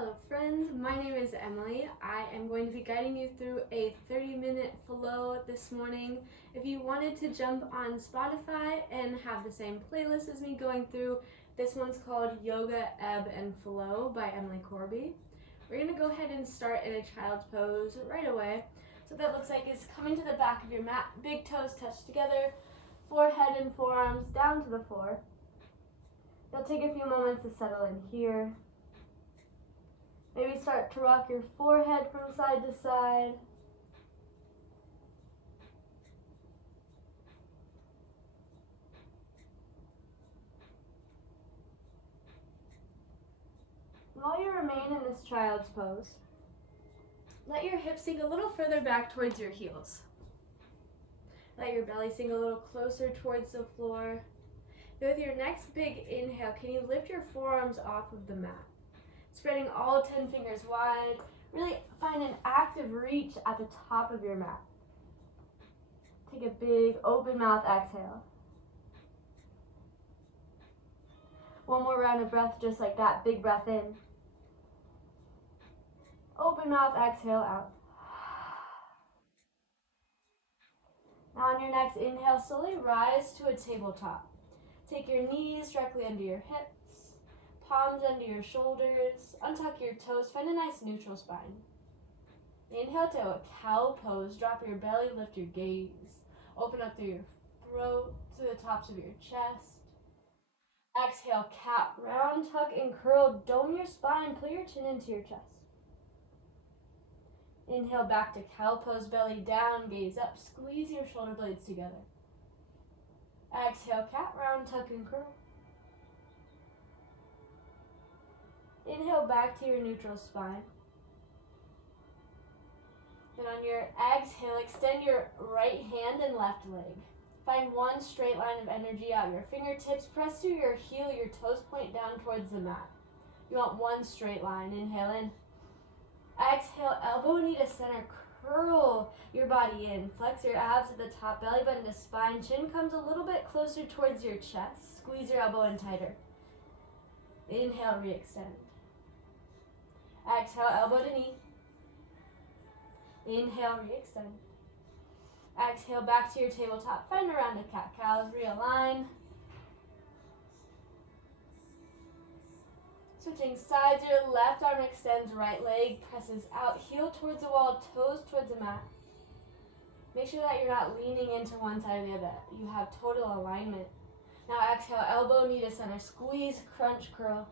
Hello friends, my name is Emily. I am going to be guiding you through a 30-minute flow this morning. If you wanted to jump on Spotify and have the same playlist as me going through, this one's called Yoga, Ebb, and Flow by Emily Corby. We're going to go ahead and start in a child's pose right away. So what that looks like is coming to the back of your mat, big toes touch together, forehead and forearms down to the floor. You'll take a few moments to settle in here. Maybe start to rock your forehead from side to side. While you remain in this child's pose, let your hips sink a little further back towards your heels. Let your belly sink a little closer towards the floor. With your next big inhale, can you lift your forearms off of the mat? Spreading all 10 fingers wide. Really find an active reach at the top of your mat. Take a big open mouth exhale. One more round of breath just like that. Big breath in. Open mouth exhale out. Now on your next inhale, slowly rise to a tabletop. Take your knees directly under your hips. Palms under your shoulders, untuck your toes, find a nice neutral spine. Inhale to a cow pose, drop your belly, lift your gaze. Open up through your throat to the tops of your chest. Exhale, cat, round, tuck, and curl, dome your spine, pull your chin into your chest. Inhale back to cow pose, belly down, gaze up, squeeze your shoulder blades together. Exhale, cat, round, tuck, and curl. Inhale back to your neutral spine. And on your exhale, extend your right hand and left leg. Find one straight line of energy out your fingertips. Press through your heel, your toes point down towards the mat. You want one straight line. Inhale in. Exhale, elbow knee to center. Curl your body in. Flex your abs at the top, belly button to spine. Chin comes a little bit closer towards your chest. Squeeze your elbow in tighter. Inhale, re-extend. Exhale, elbow to knee. Inhale, re-extend. Exhale, back to your tabletop. Find a round of cat-cows. Realign. Switching sides, your left arm extends, right leg presses out, heel towards the wall, toes towards the mat. Make sure that you're not leaning into one side or the other. You have total alignment. Now exhale, elbow, knee to center. Squeeze, crunch, curl.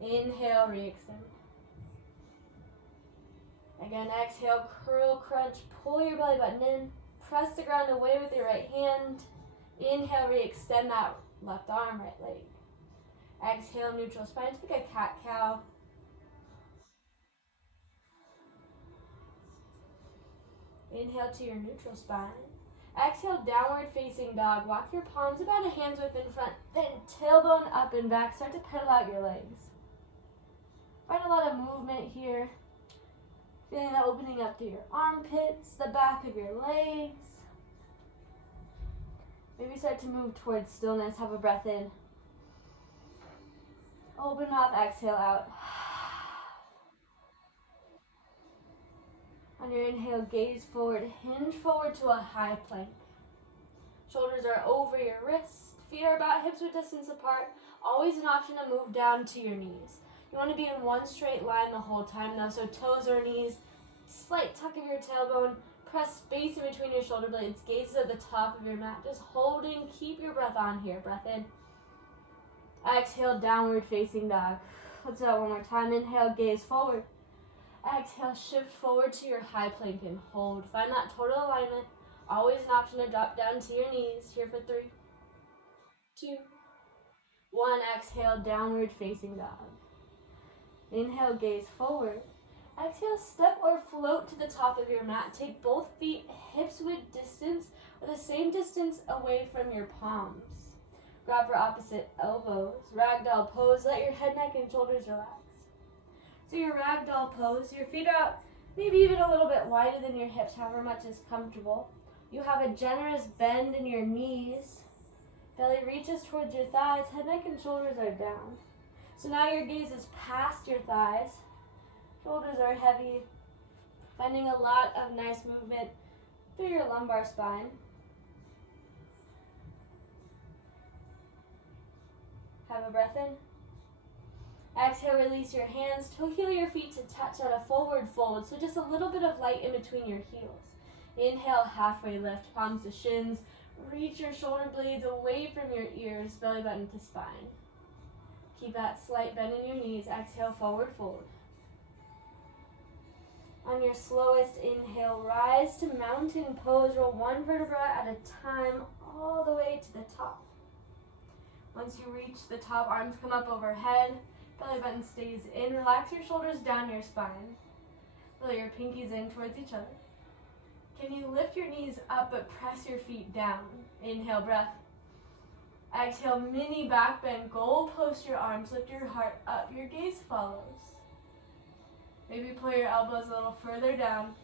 Inhale, re-extend. Again, exhale, curl, crunch, pull your belly button in. Press the ground away with your right hand. Inhale, re-extend that left arm, right leg. Exhale, neutral spine, take a cat-cow. Inhale to your neutral spine. Exhale, downward facing dog. Walk your palms about a hand's width in front, then tailbone up and back. Start to pedal out your legs. Find a lot of movement here. Feeling that opening up through your armpits, the back of your legs. Maybe start to move towards stillness. Have a breath in. Open mouth, exhale out. On your inhale, gaze forward, hinge forward to a high plank. Shoulders are over your wrists. Feet are about hips width distance apart. Always an option to move down to your knees. You want to be in one straight line the whole time though, so toes or knees, slight tuck of your tailbone, press space in between your shoulder blades, gaze at the top of your mat, just holding, keep your breath on here, breath in. Exhale, downward facing dog. Let's do that one more time. Inhale, gaze forward. Exhale, shift forward to your high plank and hold. Find that total alignment. Always an option to drop down to your knees. Here for 3, 2, 1. Exhale, downward facing dog. Inhale, gaze forward. Exhale, step or float to the top of your mat. Take both feet hips width distance or the same distance away from your palms. Grab for opposite elbows. Ragdoll pose. Let your head, neck, and shoulders relax. So your ragdoll pose, your feet are out maybe even a little bit wider than your hips, however much is comfortable. You have a generous bend in your knees. Belly reaches towards your thighs. Head, neck, and shoulders are down. So now your gaze is past your thighs. Shoulders are heavy. Finding a lot of nice movement through your lumbar spine. Have a breath in. Exhale, release your hands to heel your feet to touch at a forward fold. So just a little bit of light in between your heels. Inhale, halfway lift, palms to shins. Reach your shoulder blades away from your ears, belly button to spine. Keep that slight bend in your knees. Exhale, forward fold. On your slowest inhale, rise to mountain pose. Roll one vertebra at a time all the way to the top. Once you reach the top, arms come up overhead. Belly button stays in. Relax your shoulders down your spine. Roll your pinkies in towards each other. Can you lift your knees up but press your feet down? Inhale, breath. Exhale, mini back bend. Goal post your arms. Lift your heart up. Your gaze follows. Maybe pull your elbows a little further down.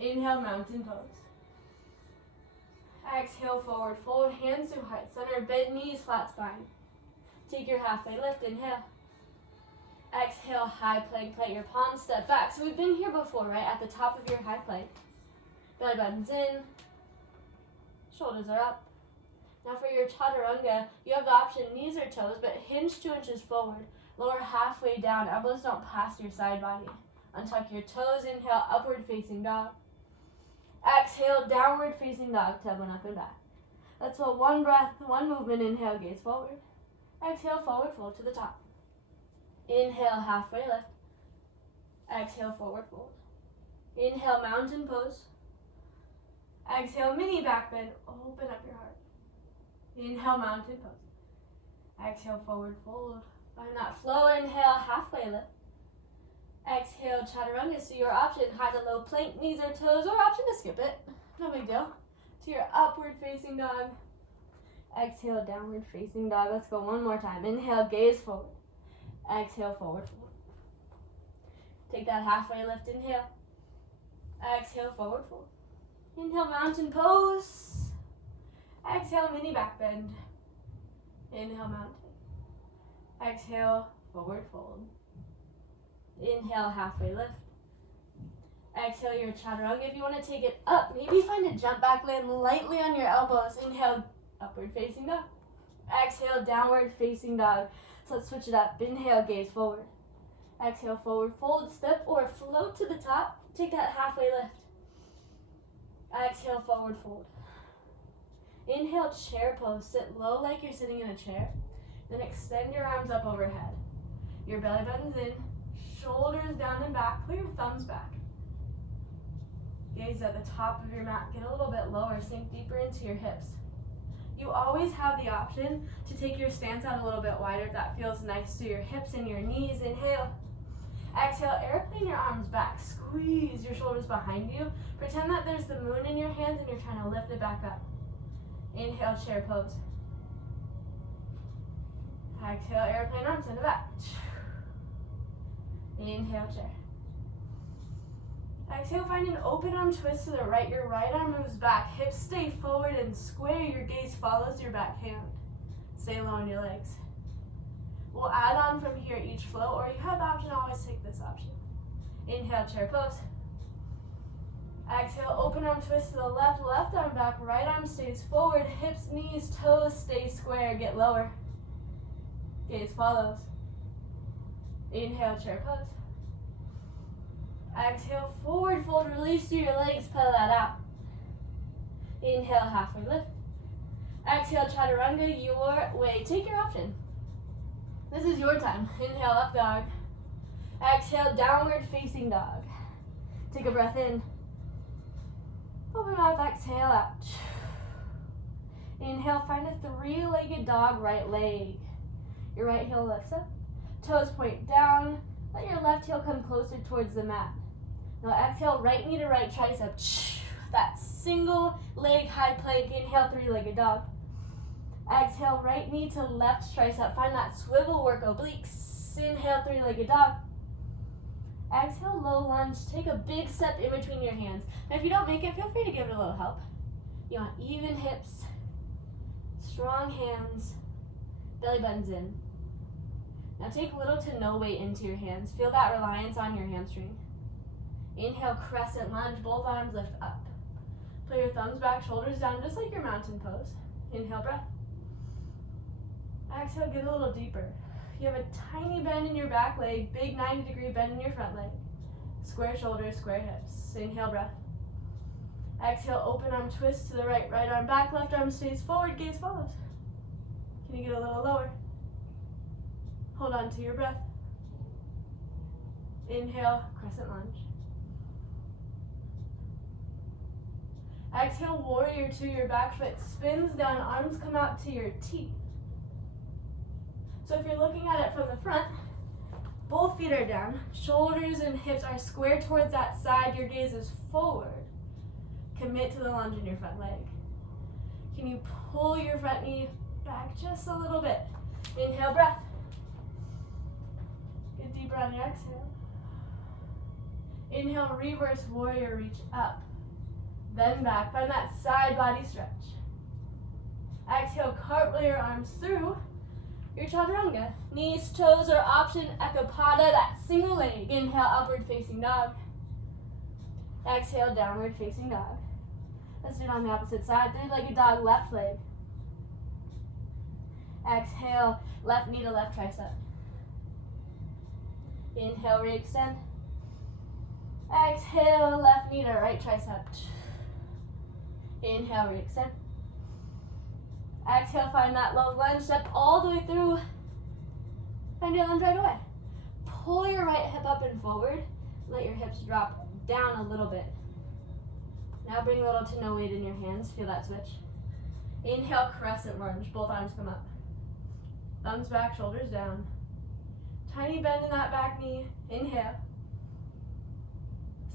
Inhale, mountain pose. Exhale, forward fold. Hands to heart center. Bend knees, flat spine. Take your halfway lift. Inhale. Exhale, high plank. Plant your palms, step back. So we've been here before, right? At the top of your high plank. Belly button's in. Shoulders are up. Now for your chaturanga, you have the option knees or toes, but hinge 2 inches forward. Lower halfway down. Elbows don't pass your side body. Untuck your toes. Inhale, upward facing dog. Exhale, downward facing dog. Tailbone up and back. Let's hold one breath, one movement. Inhale, gaze forward. Exhale, forward fold to the top. Inhale, halfway lift. Exhale, forward fold. Inhale, mountain pose. Exhale, mini back bend. Open up your heart. Inhale, mountain pose. Exhale, forward fold. Find that flow. Inhale, halfway lift. Exhale, chaturanga. So your option, high to low plank, knees or toes, or option to skip it. No big deal. To your upward facing dog. Exhale, downward facing dog. Let's go one more time. Inhale, gaze forward. Exhale, forward fold. Take that halfway lift. Inhale. Exhale, forward fold. Inhale, mountain pose. Exhale, mini back bend. Inhale, mountain. Exhale, forward fold. Inhale, halfway lift. Exhale, your chaturanga. If you want to take it up, maybe find a jump back, land lightly on your elbows. Inhale, upward facing dog. Exhale, downward facing dog. So let's switch it up. Inhale, gaze forward. Exhale, forward fold, step or float to the top. Take that halfway lift. Exhale, forward fold. Inhale, chair pose. Sit low like you're sitting in a chair. Then extend your arms up overhead. Your belly button's in. Shoulders down and back. Pull your thumbs back. Gaze at the top of your mat. Get a little bit lower. Sink deeper into your hips. You always have the option to take your stance out a little bit wider if that feels nice to your hips and your knees. Inhale. Exhale, airplane your arms back. Squeeze your shoulders behind you. Pretend that there's the moon in your hands and you're trying to lift it back up. Inhale, chair pose. Exhale, airplane arms in the back. Inhale, chair. Exhale, find an open arm twist to the right. Your right arm moves back. Hips stay forward and square. Your gaze follows your back hand. Stay low on your legs. We'll add on from here each flow, or you have the option to always take this option. Inhale, chair pose. Exhale, open arm twist to the left. Left arm back. Right arm stays forward. Hips, knees, toes stay square. Get lower. Gaze follows. Inhale, chair pose. Exhale, forward fold, release through your legs, pedal that out. Inhale, halfway lift. Exhale, chaturanga, your way. Take your option. This is your time. Inhale, up dog. Exhale, downward facing dog. Take a breath in. Open mouth, exhale out. Inhale, find a three-legged dog, right leg. Your right heel lifts up. Toes point down. Let your left heel come closer towards the mat. Now exhale, right knee to right tricep. That single leg high plank. Inhale, three-legged dog. Exhale, right knee to left tricep. Find that swivel work, obliques. Inhale, three-legged dog. Exhale, low lunge. Take a big step in between your hands. Now, if you don't make it, feel free to give it a little help. You want even hips, strong hands, belly buttons in. Now take little to no weight into your hands. Feel that reliance on your hamstring. Inhale, crescent lunge, both arms lift up. Pull your thumbs back, shoulders down, just like your mountain pose. Inhale, breath. Exhale, get a little deeper. You have a tiny bend in your back leg, big 90-degree bend in your front leg. Square shoulders, square hips. Inhale, breath. Exhale, open arm twist to the right. Right arm back, left arm stays forward, gaze follows. Can you get a little lower? Hold on to your breath. Inhale, crescent lunge. Exhale, warrior two. Your back foot spins down, arms come out to your T. So if you're looking at it from the front, both feet are down, shoulders and hips are square towards that side, your gaze is forward. Commit to the lunge in your front leg. Can you pull your front knee back just a little bit? Inhale, breath. Get deeper on your exhale. Inhale, reverse warrior, reach up. Then back, find that side body stretch. Exhale, cartwheel your arms through your chaturanga. Knees, toes, or option ekapada, that single leg. Inhale, upward facing dog. Exhale, downward facing dog. Let's do it on the opposite side. Three-legged dog, left leg. Exhale, left knee to left tricep. Inhale, re-extend. Exhale, left knee to right tricep. Inhale, re-extend. Exhale, find that low lunge, step all the way through. Find your lunge right away. Pull your right hip up and forward. Let your hips drop down a little bit. Now bring a little to no weight in your hands. Feel that switch. Inhale, crescent lunge. Both arms come up. Thumbs back, shoulders down. Tiny bend in that back knee. Inhale.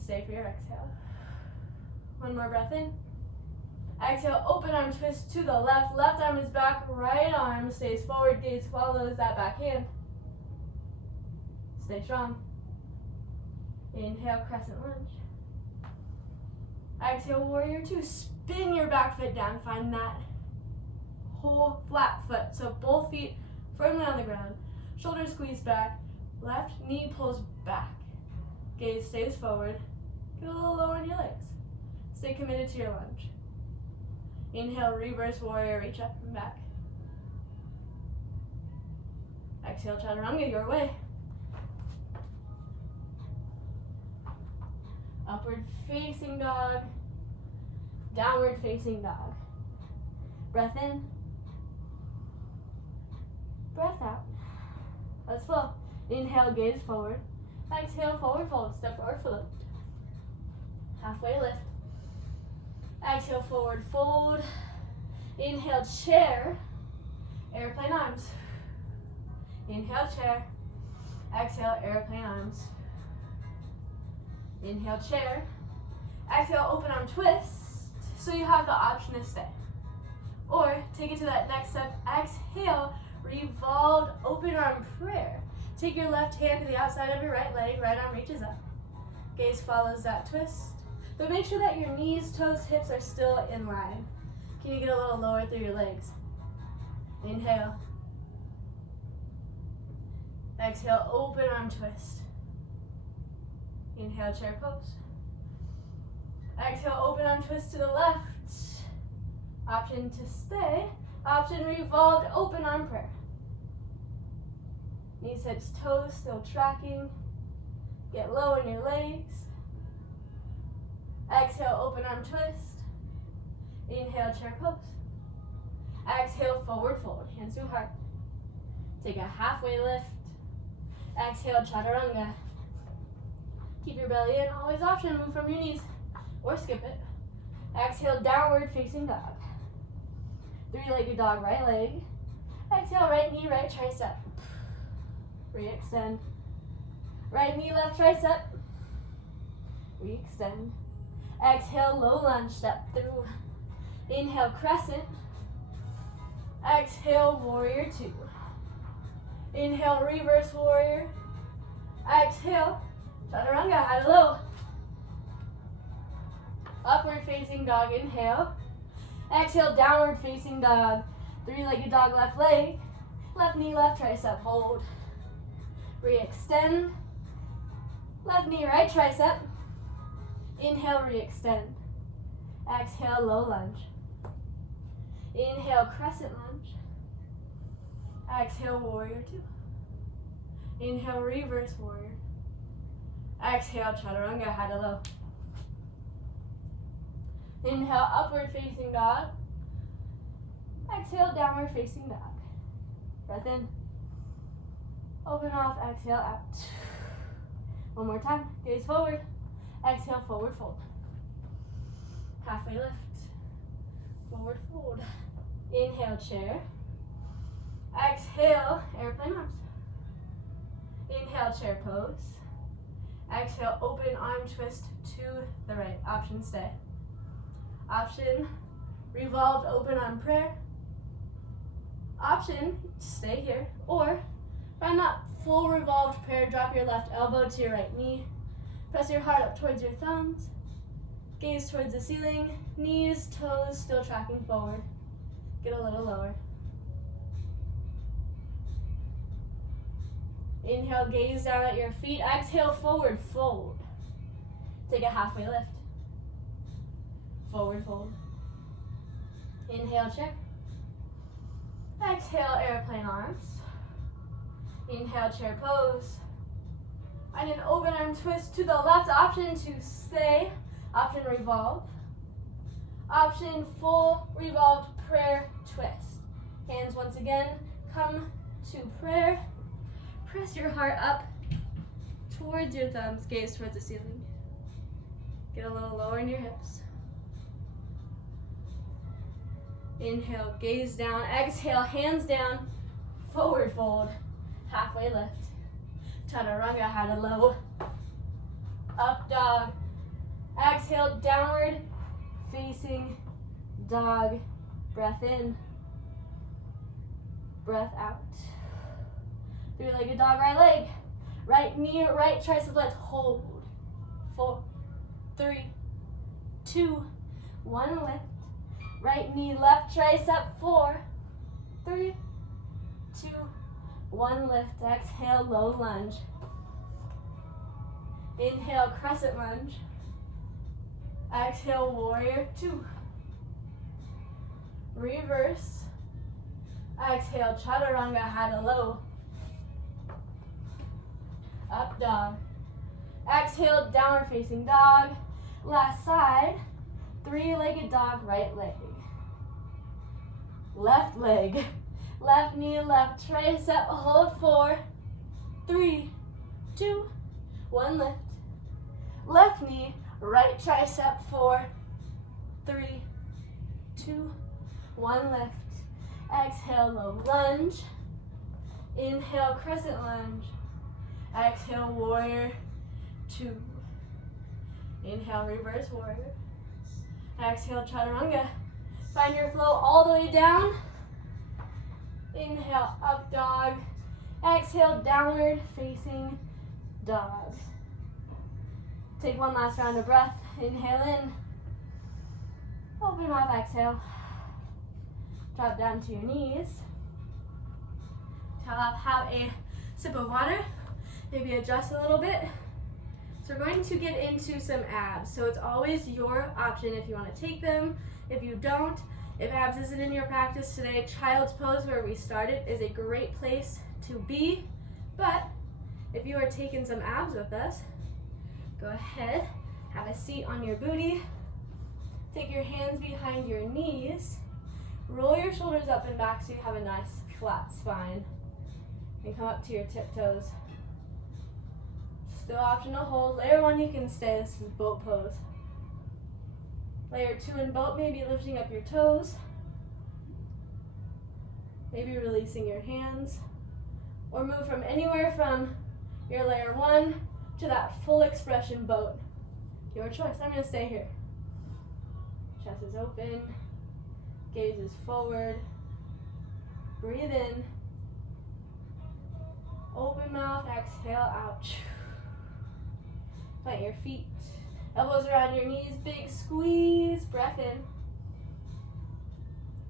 Stay for your exhale. One more breath in. Exhale, open arm twist to the left. Left arm is back, right arm stays forward, gaze follows that back hand. Stay strong. Inhale, crescent lunge. Exhale, warrior two. Spin your back foot down. Find that whole flat foot. So both feet firmly on the ground. Shoulders squeeze back. Left knee pulls back. Gaze stays forward. Get a little lower in your legs. Stay committed to your lunge. Inhale, reverse warrior, reach up and back. Exhale, chaturanga, your way. Upward facing dog, downward facing dog. Breath in, breath out. Let's flow. Inhale, gaze forward. Exhale, forward fold, step forward for lift. Halfway lift. Exhale, forward fold. Inhale, chair. Airplane arms. Inhale, chair. Exhale, airplane arms. Inhale, chair. Exhale, open arm twist. So you have the option to stay. Or take it to that next step. Exhale, revolved open arm prayer. Take your left hand to the outside of your right leg. Right arm reaches up. Gaze follows that twist. But make sure that your knees, toes, hips are still in line. Can you get a little lower through your legs? Inhale. Exhale, open arm twist. Inhale, chair pose. Exhale, open arm twist to the left. Option to stay. Option revolved, open arm prayer. Knees, hips, toes still tracking. Get low in your legs. Exhale, open arm twist. Inhale, chair pose. Exhale, forward fold, hands to heart. Take a halfway lift. Exhale, chaturanga. Keep your belly in, always option, move from your knees or skip it. Exhale, downward facing dog. Three-legged dog, right leg. Exhale, right knee, right tricep. Re-extend. Right knee, left tricep. Re-extend. Exhale, low lunge, step through. Inhale, crescent. Exhale, warrior two. Inhale, reverse warrior. Exhale, chaturanga, high to low. Upward facing dog, inhale. Exhale, downward facing dog. Three-legged dog, left leg. Left knee, left tricep, hold. Re-extend. Left knee, right tricep. Inhale, re-extend. Exhale, low lunge. Inhale, crescent lunge. Exhale, warrior two. Inhale, reverse warrior. Exhale, chaturanga, high to low. Inhale, upward facing dog. Exhale, downward facing dog. Breath in. Open off, exhale, out. One more time, gaze forward. Exhale, forward fold. Halfway lift. Forward fold. Inhale, chair. Exhale, airplane arms. Inhale, chair pose. Exhale, open arm twist to the right. Option, stay. Option, revolved open arm prayer. Option, stay here. Or, find that full revolved prayer, drop your left elbow to your right knee. Press your heart up towards your thumbs. Gaze towards the ceiling. Knees, toes still tracking forward. Get a little lower. Inhale, gaze down at your feet. Exhale, forward fold. Take a halfway lift. Forward fold. Inhale, chair. Exhale, airplane arms. Inhale, chair pose. And an open arm twist to the left. Option to stay. Option revolve. Option full revolved prayer twist. Hands once again come to prayer. Press your heart up towards your thumbs. Gaze towards the ceiling. Get a little lower in your hips. Inhale, gaze down. Exhale, hands down. Forward fold. Halfway lift. Chaturanga, high to low. Up dog. Exhale, downward facing dog. Breath in. Breath out. Three-legged dog, right leg. Right knee, right tricep, let's hold. 4, 3, 2, 1, lift. Right knee, left tricep, 4, 3, 2, 1, lift. Exhale, low lunge. Inhale, crescent lunge. Exhale, warrior two. Reverse. Exhale, chaturanga, high to low. Up dog. Exhale, downward facing dog. Last side. Three-legged dog, right leg. Left leg. Left knee, left tricep. Hold 4, 3, 2, 1, lift. Left knee, right tricep. 4, 3, 2, 1, lift. Exhale, low lunge. Inhale, crescent lunge. Exhale, warrior two. Inhale, reverse warrior. Exhale, chaturanga. Find your flow all the way down. Inhale, up dog. Exhale, downward facing dog. Take one last round of breath. Inhale in. Open up, exhale. Drop down to your knees. Have a sip of water. Maybe adjust a little bit. So we're going to get into some abs. So it's always your option if you want to take them. If you don't, if abs isn't in your practice today, child's pose where we started is a great place to be. But if you are taking some abs with us, go ahead, have a seat on your booty. Take your hands behind your knees. Roll your shoulders up and back so you have a nice flat spine. And come up to your tiptoes. Still option to hold. Layer 1, you can stay. This is boat pose. Layer 2 in boat, maybe lifting up your toes. Maybe releasing your hands. Or move from anywhere from your layer 1 to that full expression boat. Your choice. I'm going to stay here. Chest is open. Gaze is forward. Breathe in. Open mouth, exhale, out. Plant your feet. Elbows around your knees, big squeeze. Breath in.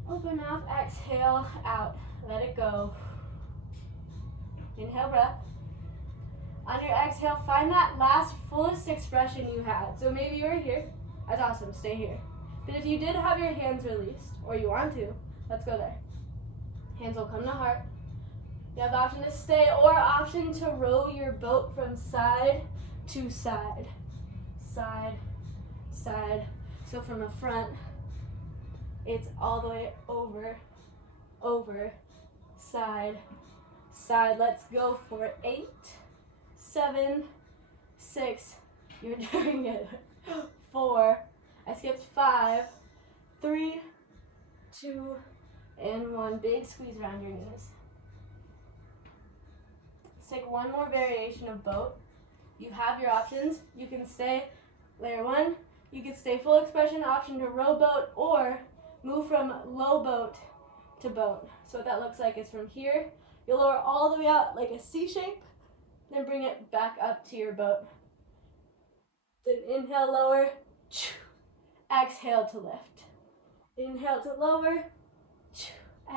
Open mouth, exhale, out. Let it go. Inhale, breath. On your exhale, find that last fullest expression you had. So maybe you were here. That's awesome. Stay here. But if you did have your hands released, or you want to, let's go there. Hands will come to heart. You have the option to stay or option to row your boat from side to side. Side, side. So from the front, it's all the way over, over, side, side. Let's go for 8, 7, 6. You're doing it. 4. I skipped 5, 3, 2, and 1. Big squeeze around your knees. Let's take one more variation of boat. You have your options. You can stay layer 1. You can stay full expression, option to row boat, or move from low boat to boat. So what that looks like is from here, you'll lower all the way out like a C shape, then bring it back up to your boat. Then inhale, lower, exhale to lift. Inhale to lower,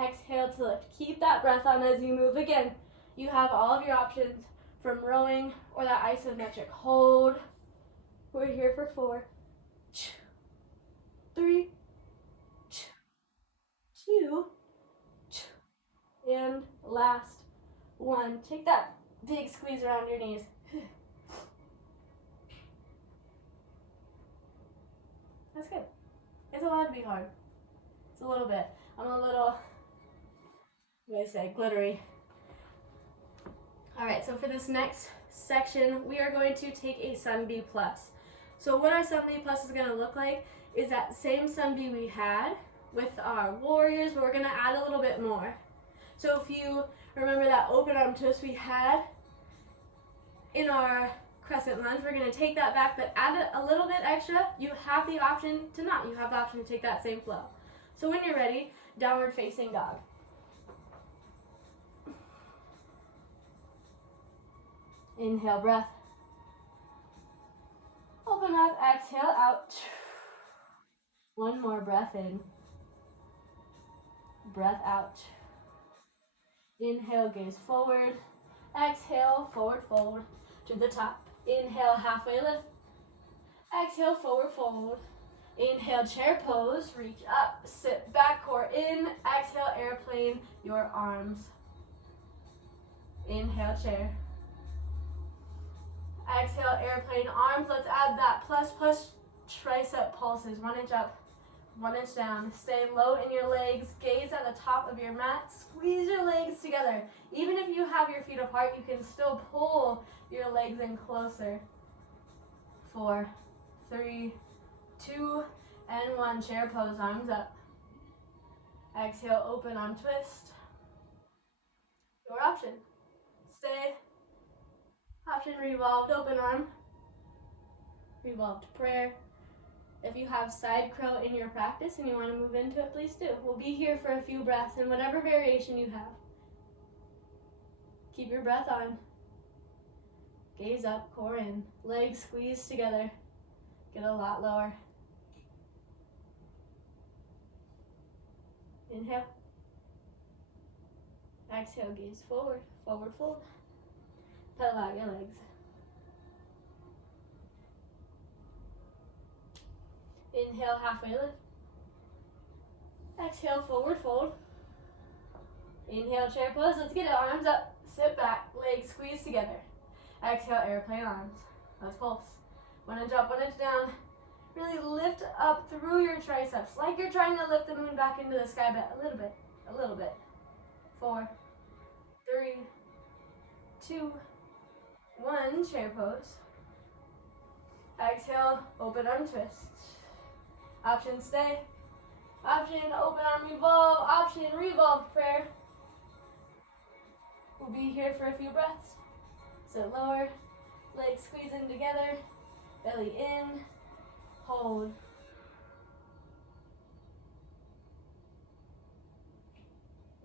exhale to lift. Keep that breath on as you move. Again, you have all of your options from rowing or that isometric hold. We're here for 4, 3, 2, and last 1. Take that big squeeze around your knees. That's good. It's allowed to be hard. It's a little bit. I'm a little, what do I say, glittery. All right, so for this next section, we are going to take a Sun B plus. So what our Sun B plus is going to look like is that same Sun B we had with our warriors, but we're going to add a little bit more. So if you remember that open arm twist we had in our crescent lunge, we're going to take that back, but add a little bit extra. You have the option to not. You have the option to take that same flow. So when you're ready, downward facing dog. Inhale, breath. Open up, exhale, out. One more breath in. Breath out. Inhale, gaze forward. Exhale, forward fold to the top. Inhale, halfway lift. Exhale, forward fold. Inhale, chair pose. Reach up, sit back, core in. Exhale, airplane your arms. Inhale, chair. Exhale, airplane arms. Let's add that plus tricep pulses. 1 inch up, 1 inch down. Stay low in your legs. Gaze at the top of your mat. Squeeze your legs together. Even if you have your feet apart, you can still pull your legs in closer. 4, 3, 2, and 1. Chair pose, arms up. Exhale, open arm twist. Your option. Stay. Option revolved, open arm. Revolved prayer. If you have side crow in your practice and you want to move into it, please do. We'll be here for a few breaths in whatever variation you have. Keep your breath on. Gaze up, core in. Legs squeeze together. Get a lot lower. Inhale. Exhale, gaze forward, forward fold. Pedal out your legs. Inhale, halfway lift. Exhale, forward fold. Inhale, chair pose. Let's get it. Arms up, sit back, legs squeeze together. Exhale, airplane arms. Let's pulse. 1 inch up, 1 inch down. Really lift up through your triceps, like you're trying to lift the moon back into the sky, but a little bit, a little bit. 4, 3, 2, 1, chair pose. Exhale, open arm twist. Option stay. Option open arm revolve. Option revolve prayer. We'll be here for a few breaths. Sit lower, legs squeeze in together, belly in, hold.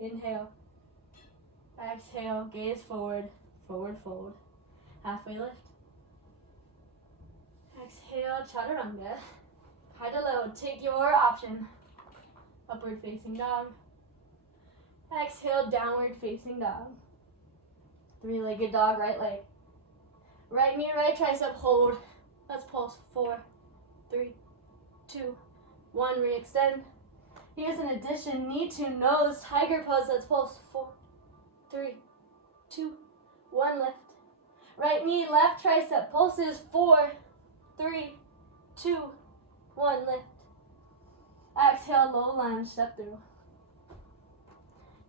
Inhale. Exhale, gaze forward, forward fold. Halfway lift. Exhale, chaturanga. High to low, take your option. Upward facing dog. Exhale, downward facing dog. 3-legged dog, right leg. Right knee, right tricep, hold. Let's pulse. 4, 3, 2, 1. Re-extend. Here's an addition, knee to nose, tiger pose. Let's pulse. 4, 3, 2, 1. Lift. Right knee, left tricep, pulses. 4, 3, 2, 1. Lift. Exhale, low lunge, step through.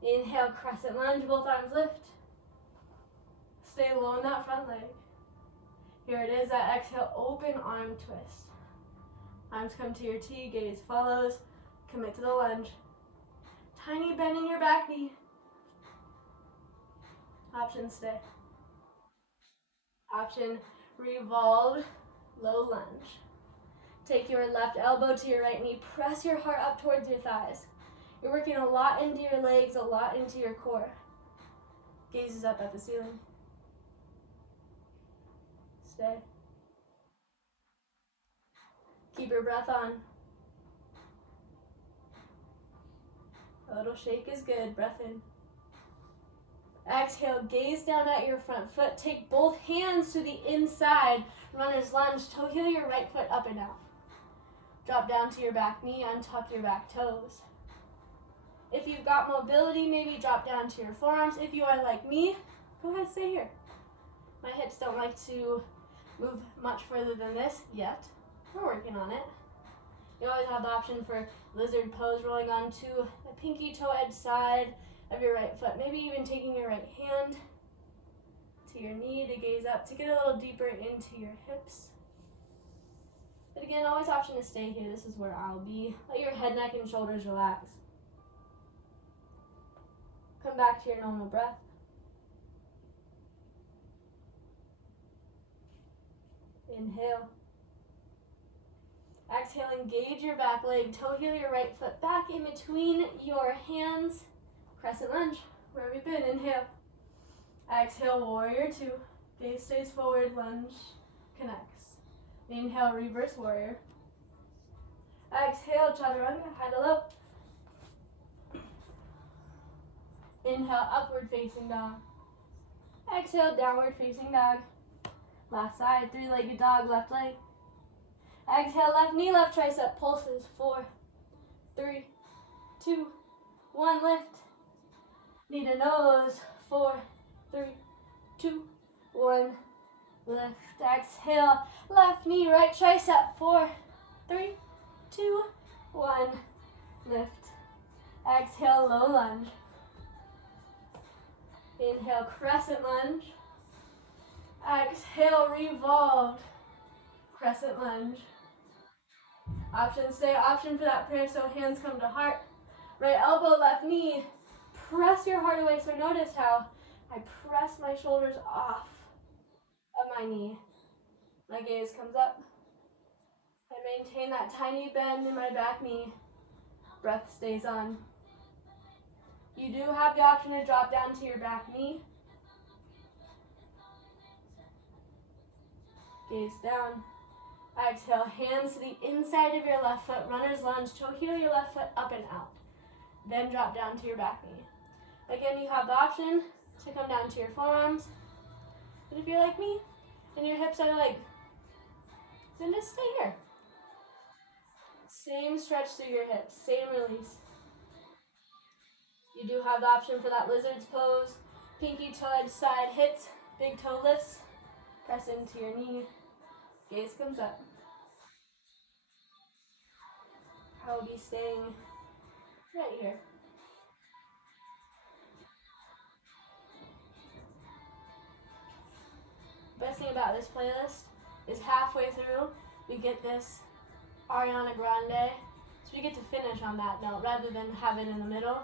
Inhale, crescent lunge, both arms lift. Stay low in that front leg. Here it is, that exhale, open arm twist. Arms come to your T, gaze follows. Commit to the lunge. Tiny bend in your back knee. Option stay. Option revolve, low lunge. Take your left elbow to your right knee. Press your heart up towards your thighs. You're working a lot into your legs, a lot into your core. Gaze is up at the ceiling. Stay. Keep your breath on. A little shake is good. Breath in. Exhale, gaze down at your front foot. Take both hands to the inside. Runner's lunge. Toe heel your right foot up and out. Drop down to your back knee. Untuck your back toes. If you've got mobility, maybe drop down to your forearms. If you are like me, go ahead, stay here. My hips don't like to move much further than this yet. We're working on it. You always have the option for lizard pose, rolling onto the pinky toe edge side of your right foot. Maybe even taking your right hand to your knee to gaze up, to get a little deeper into your hips. But again, always option to stay here. This is where I'll be. Let your head, neck, and shoulders relax. Come back to your normal breath. Inhale. Exhale, engage your back leg. Toe heel your right foot back in between your hands. Crescent lunge. Where have you been? Inhale. Exhale, warrior two. Gaze stays forward, lunge connects. Inhale, reverse warrior. Exhale, chaturanga, high to low. Inhale, upward facing dog. Exhale, downward facing dog. Last side, three-legged dog, left leg. Exhale, left knee, left tricep, pulses. 4, 3, 2, 1, lift. Knee to nose. 4, 3, 2, 1, lift. Exhale, left knee, right tricep. 4, 3, 2, 1, lift. Exhale, low lunge. Inhale, crescent lunge. Exhale, revolved. Crescent lunge. Option stay, option for that prayer, so hands come to heart. Right elbow, left knee. Press your heart away. So notice how I press my shoulders off of my knee. My gaze comes up. I maintain that tiny bend in my back knee. Breath stays on. You do have the option to drop down to your back knee. Gaze down. Exhale, hands to the inside of your left foot. Runner's lunge. Toe heel your left foot up and out. Then drop down to your back knee. Again, you have the option to come down to your forearms. But if you're like me and your hips are like, then just stay here. Same stretch through your hips, same release. You do have the option for that lizard's pose. Pinky toe edge side hits, big toe lifts, press into your knee, gaze comes up. I'll be staying right here. Best thing about this playlist is halfway through, we get this Ariana Grande, so we get to finish on that note rather than have it in the middle.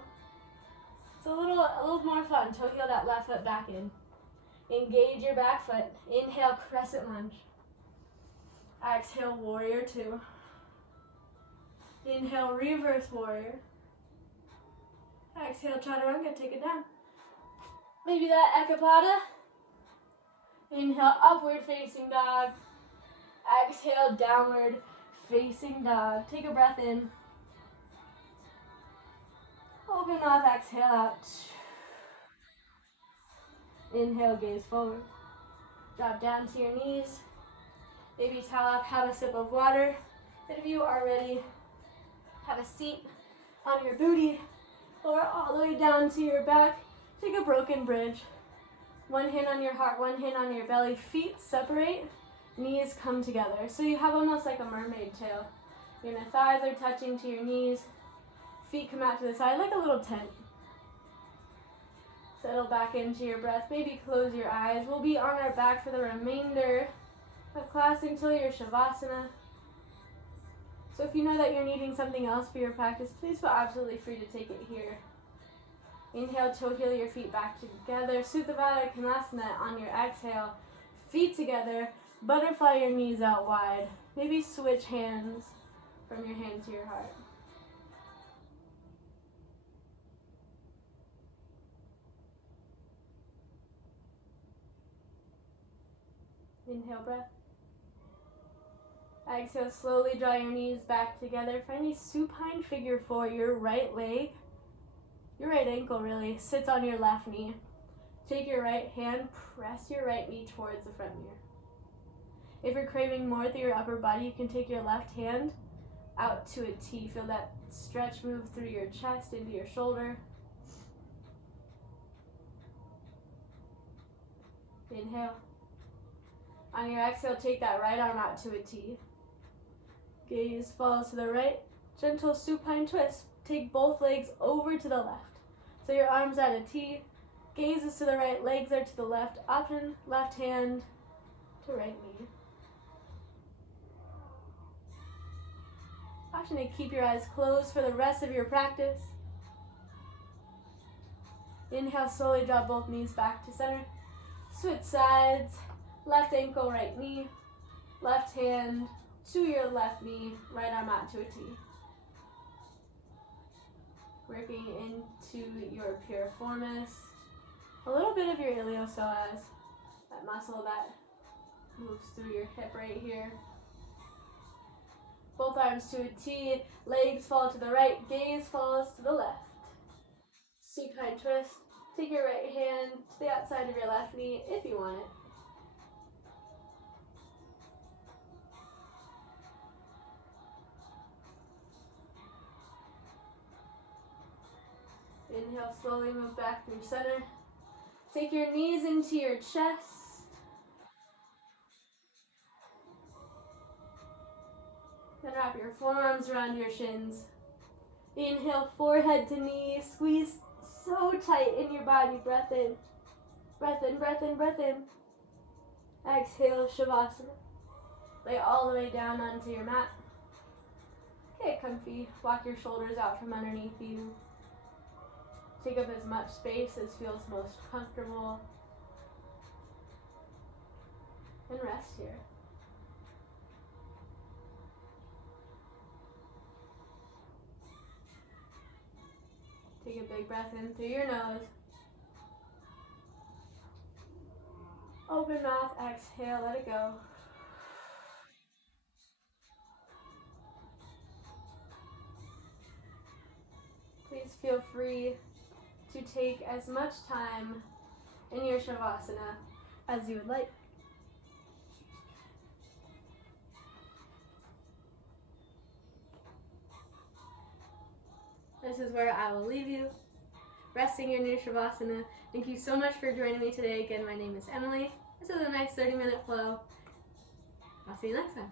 It's a little more fun. Toe heel that left foot back in. Engage your back foot. Inhale, crescent lunge. Exhale, warrior two. Inhale, reverse warrior. Exhale, chaturanga, take it down. Maybe that ekapada. Inhale, upward facing dog. Exhale, downward facing dog. Take a breath in. Open mouth, exhale out. Inhale, gaze forward. Drop down to your knees. Maybe towel up, have a sip of water. And if you are ready, have a seat on your booty or all the way down to your back. Take a broken bridge. One hand on your heart, one hand on your belly. Feet separate, knees come together. So you have almost like a mermaid tail. Your thighs are touching to your knees. Feet come out to the side like a little tent. Settle back into your breath. Maybe close your eyes. We'll be on our back for the remainder of class until your Shavasana. So if you know that you're needing something else for your practice, please feel absolutely free to take it here. Inhale, toe heel your feet back together. Supta Baddha Konasana on your exhale. Feet together. Butterfly your knees out wide. Maybe switch hands from your hand to your heart. Inhale, breath. Exhale, slowly draw your knees back together. Find a supine figure four. Your right leg, your right ankle really, sits on your left knee. Take your right hand, press your right knee towards the front mirror. If you're craving more through your upper body, you can take your left hand out to a T. Feel that stretch move through your chest into your shoulder. Inhale. On your exhale, take that right arm out to a T. Gaze falls to the right. Gentle supine twist. Take both legs over to the left. So your arms at a T. Gaze is to the right, legs are to the left. Option, left hand to right knee. Option to keep your eyes closed for the rest of your practice. Inhale, slowly drop both knees back to center. Switch sides. Left ankle, right knee. Left hand to your left knee. Right arm out to a T. Working into your piriformis. A little bit of your iliopsoas. That muscle that moves through your hip right here. Both arms to a T. Legs fall to the right. Gaze falls to the left. Supine twist. Take your right hand to the outside of your left knee if you want it. Inhale, slowly move back through center. Take your knees into your chest. Then wrap your forearms around your shins. Inhale, forehead to knee. Squeeze so tight in your body. Breath in. Breath in, breath in, breath in. Exhale, Shavasana. Lay all the way down onto your mat. Get comfy. Walk your shoulders out from underneath you. Take up as much space as feels most comfortable. And rest here. Take a big breath in through your nose. Open mouth, exhale, let it go. Please feel free to take as much time in your Shavasana as you would like. This is where I will leave you, resting in your Shavasana. Thank you so much for joining me today. Again, my name is Emily. This is a nice 30-minute flow. I'll see you next time.